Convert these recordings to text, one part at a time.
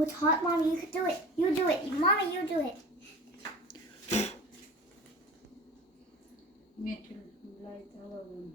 Ooh, it's hot, Mommy. You could do it. You do it. Mommy, you do it. Metal light alone.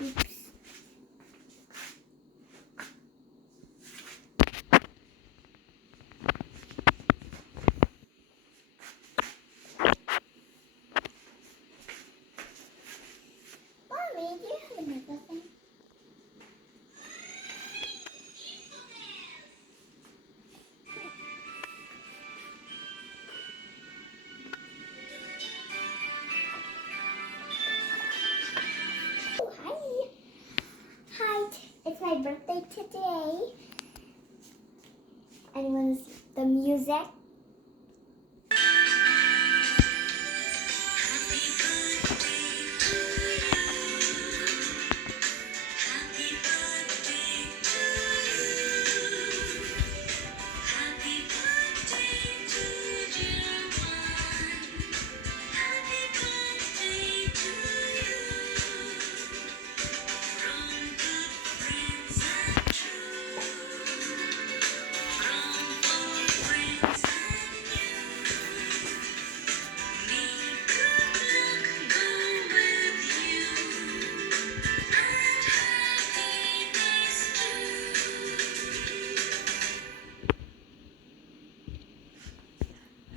Oops. Mommy, do you have another thing? Oh, hi. Hi. It's my birthday today. Anyone's the music?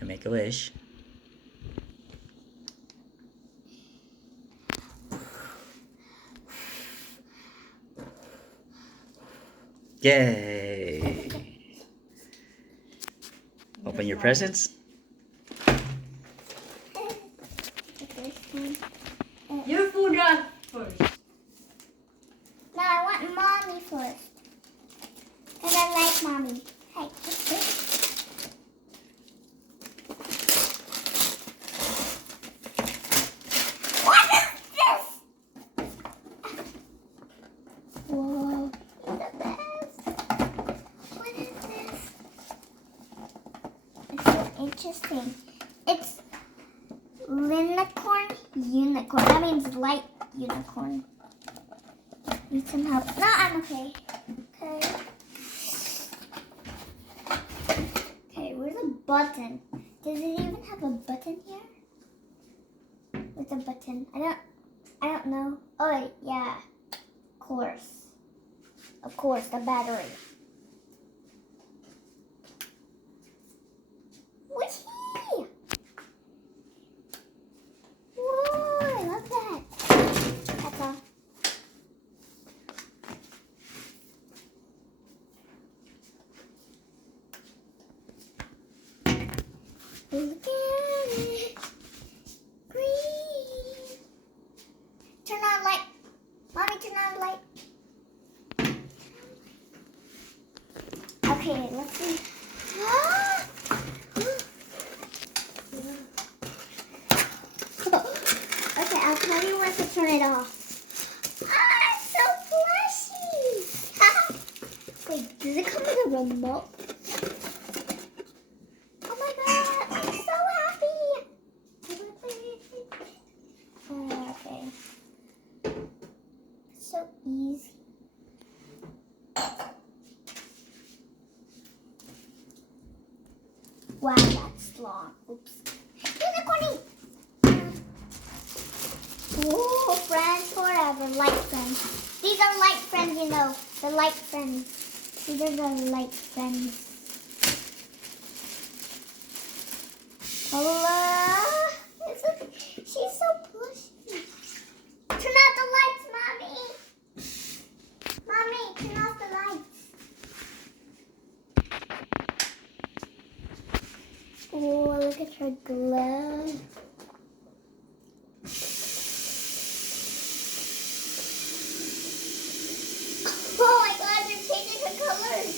Make a wish. Yay! Open your presents. Your food first. No, I want Mommy first. Because I like Mommy. Hey, what's this? What is this? Whoa, you're the best. What is this? It's so interesting. It's unicorn. That means light unicorn. Need some help. No, I'm okay. Okay. Okay, where's the button? Does it even have a button here? Where's the button? I don't know. Oh yeah. Of course, the battery. Whee! Whoa, I love that. That's all. Look at it. Green. Turn on light. Mommy, turn on light. Okay, let's see. Okay, I'll tell you when to turn it off. Ah, it's so plushy. Wait, does it come with a remote? Oh my god, I'm so happy. Okay. So easy. Wow, that's long. Oops. Unicorny! Ooh, friends forever. Light friends. These are light friends, you know. The light friends. These are the light friends. Hello? She's so plushy. Turn out the lights, Mommy. Mommy, turn off the lights. Oh, look at her glow. Oh my god, they're changing her colors.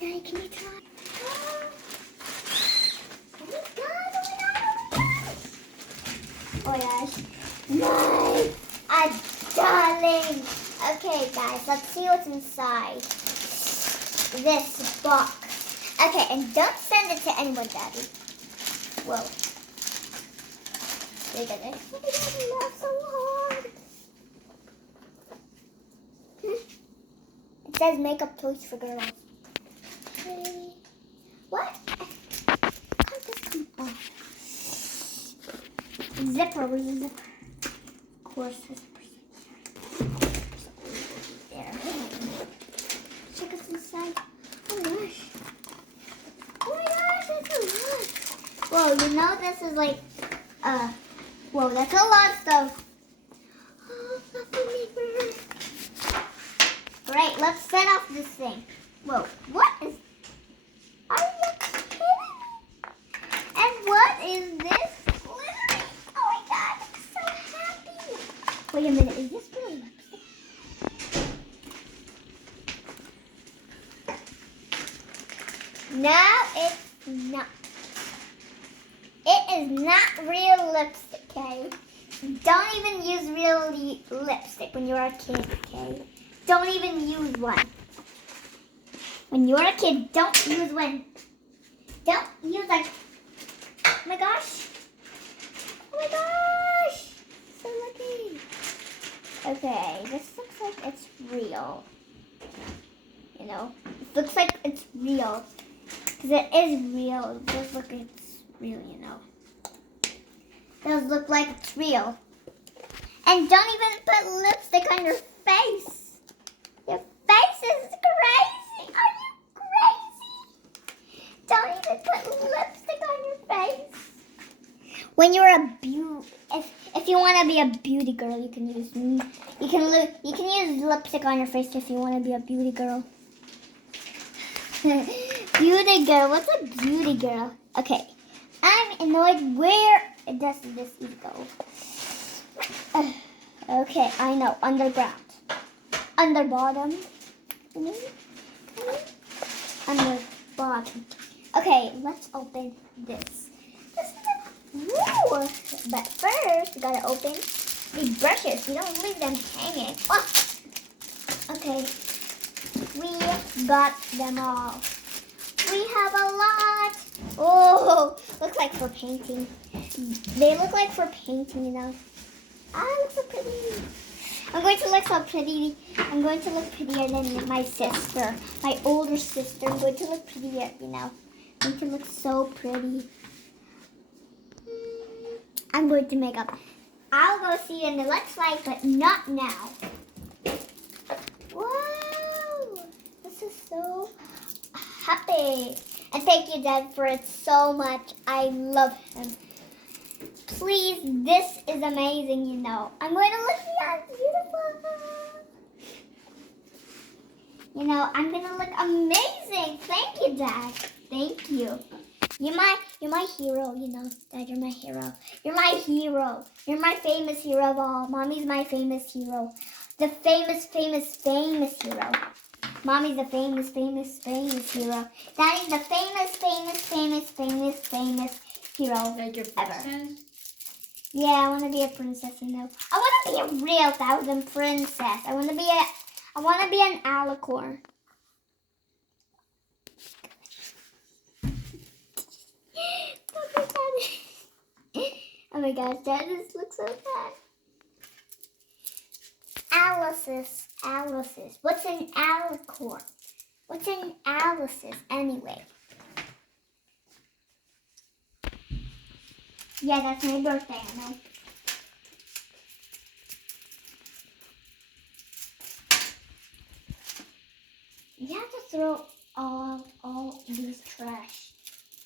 Daddy, can you turn on? Oh my god, oh my gosh. My darling. Okay, guys, let's see what's inside this box. Okay, and don't send it to anyone, Daddy. Whoa. Look at this. Oh my god, I laugh so hard. It says makeup toys for girls. Okay. What? How did this come off? Zipper, where's the zipper? Of course, the zipper's there. Check us inside. Oh my gosh. Oh my gosh, that's a lot. Whoa, you know this is like, whoa, that's a lot of stuff. Oh, nothing paper. Alright, let's set off this thing. Whoa, what is, are you kidding me? And what is this? Glittering? Oh my god, I'm so happy. Wait a minute, is this real lipstick? No, it's not. It is not real lipstick, okay? Don't even use real lipstick when you're a kid, okay? Don't even use one. When you're a kid, don't use one. Don't use like, oh my gosh. Oh my gosh. So lucky. Okay, this looks like it's real. You know, it looks like it's real. Because it is real. It does look like it's real, you know. It does look like it's real. And don't even put lipstick on your face. Your face is crazy. Are you crazy? Don't even put lipstick on your face. When you're a if you want to be a beauty girl, you can use use lipstick on your face if you want to be a beauty girl. Beauty girl, what's a beauty girl? Okay, I'm annoyed. Where does this even go? Okay, I know. Underground. Under bottom. Under bottom. Okay, let's open this. Ooh, but first, we gotta open the brushes. We don't leave them hanging. Oh. Okay, we got them all. We have a lot. Oh, looks like for painting. They look like for painting, you know. I look so pretty. I'm going to look so pretty. I'm going to look prettier than my sister, my older sister. I'm going to look prettier, you know. I'm going to look so pretty. I'm going to make up. I'll go see you in the next slide, but not now. Wow, this is so happy. And thank you, Dad, for it so much. I love him. Please, this is amazing, you know. I'm going to look here. Beautiful. You know, I'm going to look amazing. Thank you, Dad. Thank you. You're my hero, you know. Dad, you're my hero. You're my hero. You're my famous hero of all. Mommy's my famous hero. The famous, famous, famous hero. Mommy's the famous, famous, famous hero. Daddy's the famous, famous, famous, famous, famous hero Like your ever. princess? Yeah, I want to be a princess, you know. I want to be a real 1,000 princess. I want to be an alicorn. Oh my gosh, Dad, this looks so bad. Alice's. What's an alicorn? What's an Alice's anyway? Yeah, that's my birthday, I know. You have to throw all these trash.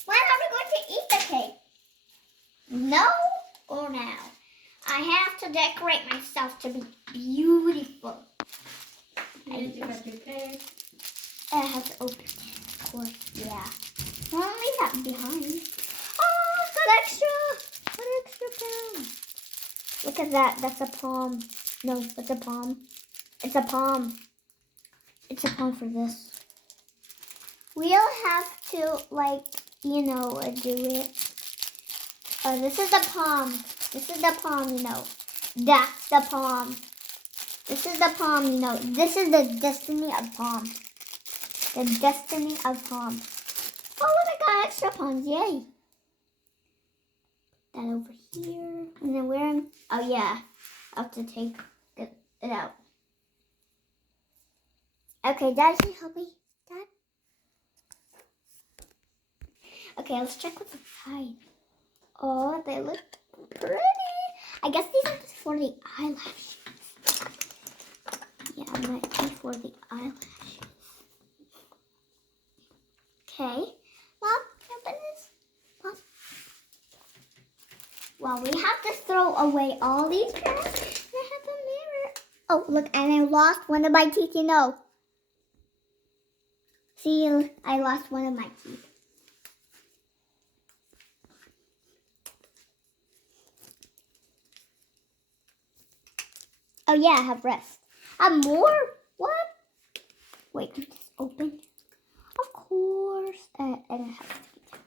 When are we going to eat the cake? No or now? I have to decorate myself to be beautiful. You need to cut your cake. I have to open it, of course, yeah. Don't leave that behind. Oh, got extra! What extra palm? Look at that, that's a palm. No, it's a palm. It's a palm. It's a palm for this. We'll have to, like, you know, do it. This is the palm. This is the palm, you know. That's the palm. This is the palm, you know. This is the destiny of palm. The destiny of palm. Oh, look, I got extra palms. Yay. that over here. And then where I'm... Oh, yeah. I have to take it out. Okay, Dad, can you help me? Dad? Okay, let's check what's inside. Oh, they look pretty. I guess these are just for the eyelashes. Yeah, it might be for the eyelashes. Okay. Mom, open this. Mom. Well, we have to throw away all these crap. I have a mirror. Oh, look, and I lost one of my teeth, you know. See, I lost one of my teeth. Oh yeah, I have rest. I have more? What? Wait, can this open? Of course. And I have to.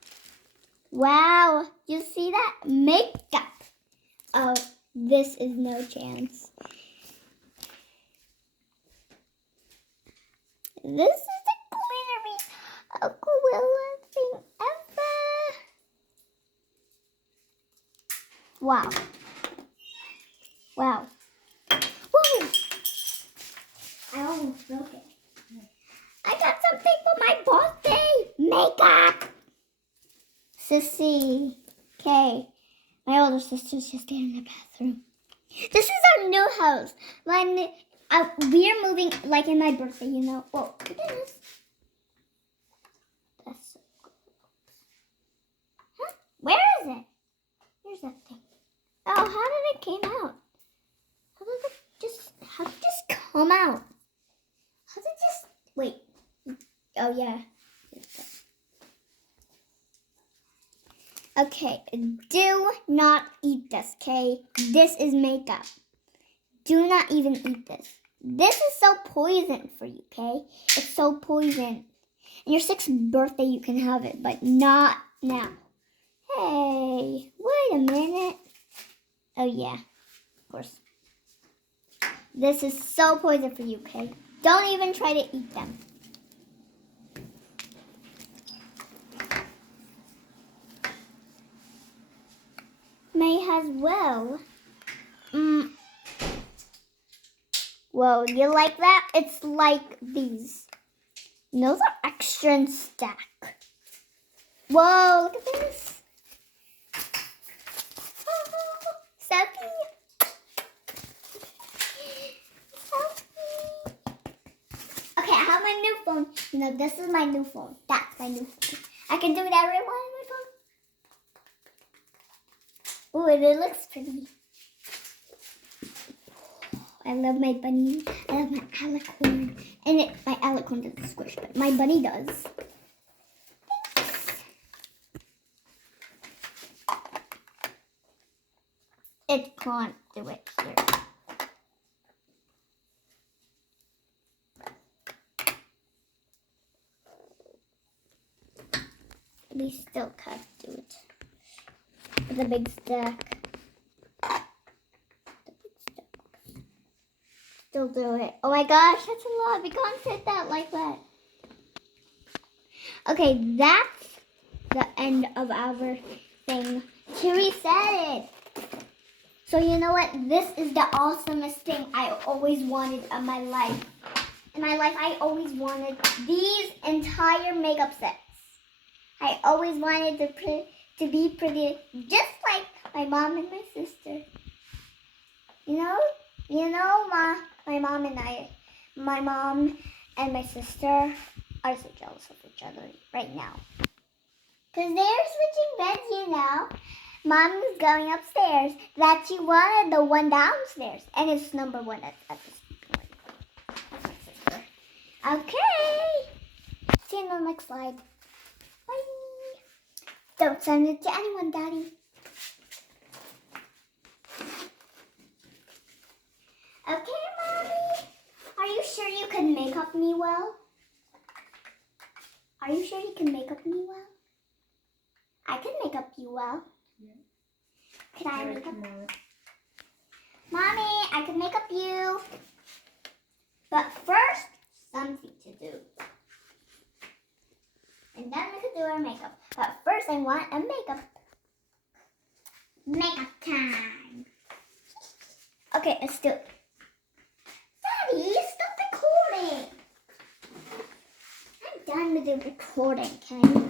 Wow, you see that? Makeup. Oh, this is no chance. This is the coolest thing ever. Wow. Wow. Whoa! I almost broke it. I got something for my birthday. Makeup. Sissy. Okay. My older sister's just in the bathroom. This is our new house. We are moving like in my birthday, you know. Whoa, look at this. That's so cool. Huh? Where is it? Where's that thing? Oh, how did it came out? How did it just come out? How did it just wait? Oh yeah. Okay, do not eat this, okay? This is makeup. Do not even eat this. This is so poison for you, okay? It's so poison. On your 6th birthday, you can have it, but not now. Hey, wait a minute. Oh, yeah, of course. This is so poison for you, okay? Don't even try to eat them. May as well. Whoa, you like that? It's like these. And those are extra and stack. Whoa, look at this. Oh, selfie. Selfie. Okay, I have my new phone. You know, this is my new phone. That's my new phone. I can do whatever I want on my phone. Oh, it looks pretty. I love my bunny. I love my alicorn. And my alicorn doesn't squish, but my bunny does. Thanks. It can't do it here. We still can't do it. With a big stack. Still do it. Oh my gosh, that's a lot. We can't fit that like that. Okay, that's the end of our thing to reset it. So you know what? This is the awesomest thing I always wanted in my life. In my life, I always wanted these entire makeup sets. I always wanted to be pretty, just like my mom and my sister. You know, my mom and my sister are so jealous of each other right now. Because they're switching beds, you know. Mom is going upstairs. That she wanted the one downstairs. And it's number 1 at this point. That's my sister. Okay. See you in the next slide. Bye. Don't send it to anyone, Daddy. Okay, Mommy. Are you sure you can make up me well? Are you sure you can make up me well? I can make up you well. Yeah. Can I make up? Mommy, I can make up you. But first, something to do. And then we can do our makeup. But first, I want a makeup. Makeup time. Okay, let's do it. Daddy, stop recording. I'm done with the recording, okay? Mommy,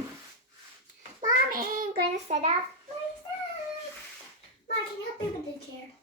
I'm going to set up my stuff. Mom, can you help me with the chair?